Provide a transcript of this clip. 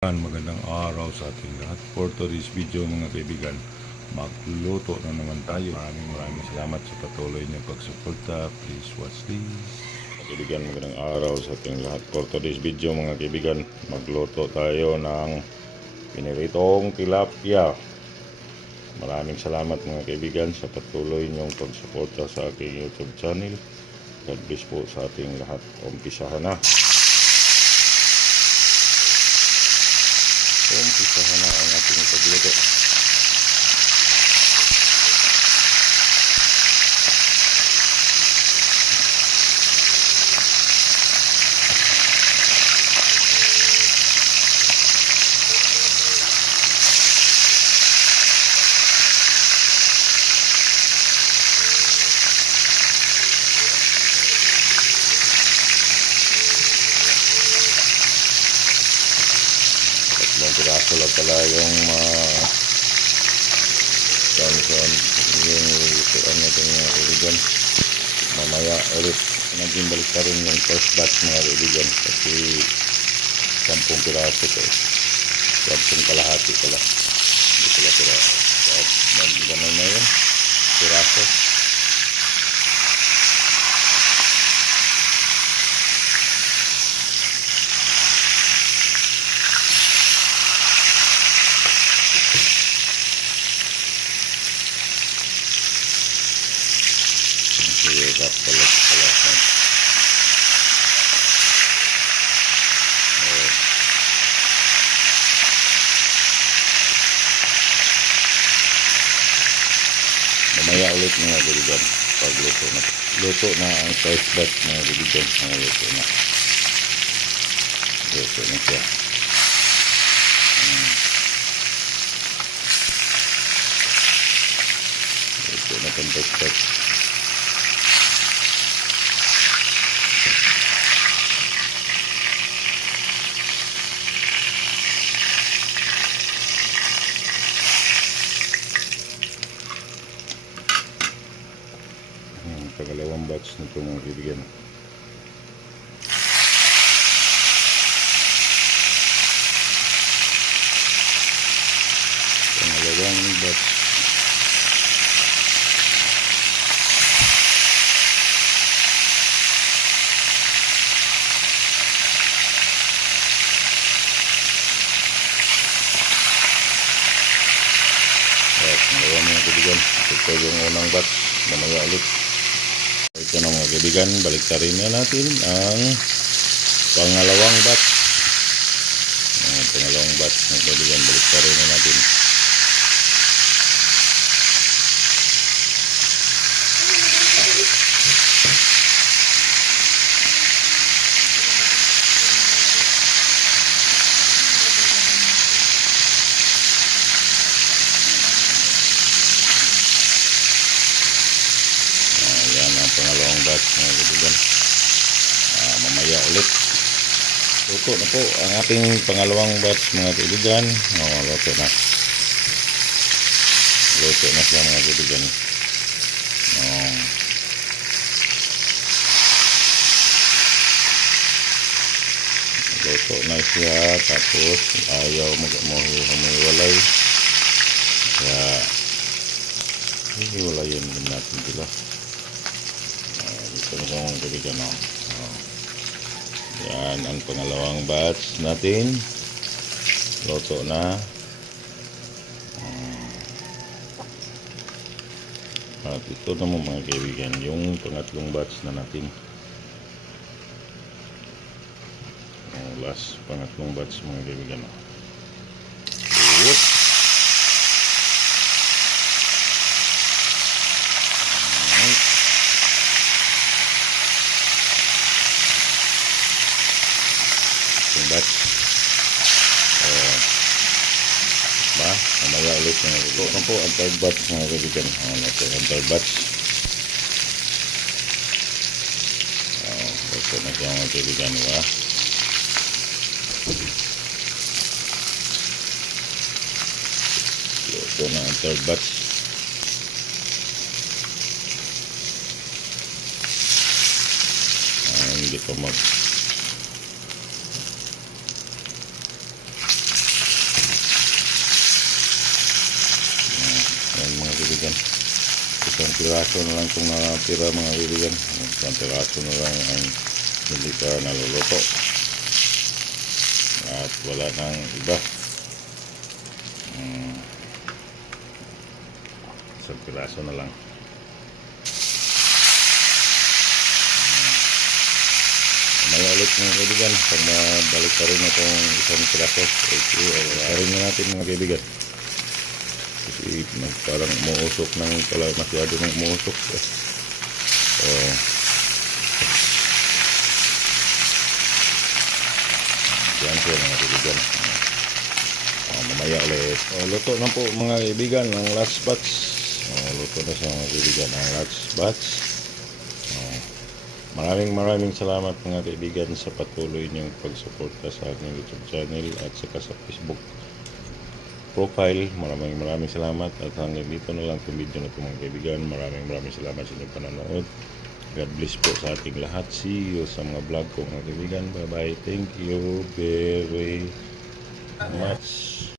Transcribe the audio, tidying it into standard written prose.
Magandang araw sa ating lahat. For today's video mga kaibigan, magluto na naman tayo. Maraming salamat sa patuloy niyong pagsuporta. Please watch this. Mga kaibigan, magandang araw sa ating lahat. For today's video mga kaibigan, magluto tayo ng piniritong tilapia. Maraming salamat mga kaibigan sa patuloy niyong pagsuporta sa aking YouTube channel. God bless po sa ating lahat. Umpisahan na. Umpisahan na ang ating pagluto. Tatlong piraso lang pala yung yung lutuan natin mga kaibigan. Mamaya ulit naging balik ka rin yung first batch mga kaibigan kasi 10 piraso to, 10 kalahati pala, hindi pala piraso. At ganun na yun, piraso. Hirap pala palasan. Mamaya ulit mga kaibigan, pag luto na ang first batch mga kaibigan, luto na siya. Luto na ang first batch. Pangalawang batch nito mga kaibigan. Pangalawang batch. Pangalawang mga kaibigan. Ito yung unang batch. Mamaya ulit. Ito na mga kaibigan, baliktarin na natin ang pangalawang batch. Pangalawang batch mga kaibigan, baliktarin na natin. Pangalawang batch mga kaibigan. Mamaya ulit luto na po ang ating pangalawang batch mga kaibigan. Luto na siya mga kaibigan. Luto na siya, tapos ayaw humiwalay, kaya hiwalayin din natin sila. Ito na siya mga kaibigan. Yan ang pangalawang batch natin. Luto na. At ito naman mga kaibigan, yung pangatlong batch na natin. Last pangatlong batch mga kaibigan. Batch. Mamaya ulit mga kaibigan. Ito po ang third batch mga kaibigan. Ito ang third batch. Ito na siya mga kaibigan. Ito na ang third batch. Hindi pa piraso na lang itong natira mga kaibigan. Isang piraso na lang ang militar na luluto. At wala nang iba. Isang piraso na lang. May ulit mga kaibigan. Pag mabalik pa rin itong isang piraso. Karin na natin mga kaibigan. Kasi parang umuusok ng pala, masyado ng umuusok. Yan po mga kaibigan. Mamaya ulit. Luto na po mga kaibigan ang last batch. Luto na siya mga kaibigan ang last batch. Maraming salamat mga kaibigan sa patuloy niyong pagsuporta sa aking YouTube channel at saka sa Facebook profile. Maraming salamat at hanggang dito na lang itong video na ito mga kaibigan. Maraming salamat sa inyong panonood. God bless po sa ating lahat. See you sa mga vlog ko mga kaibigan. Bye bye. Thank you very much.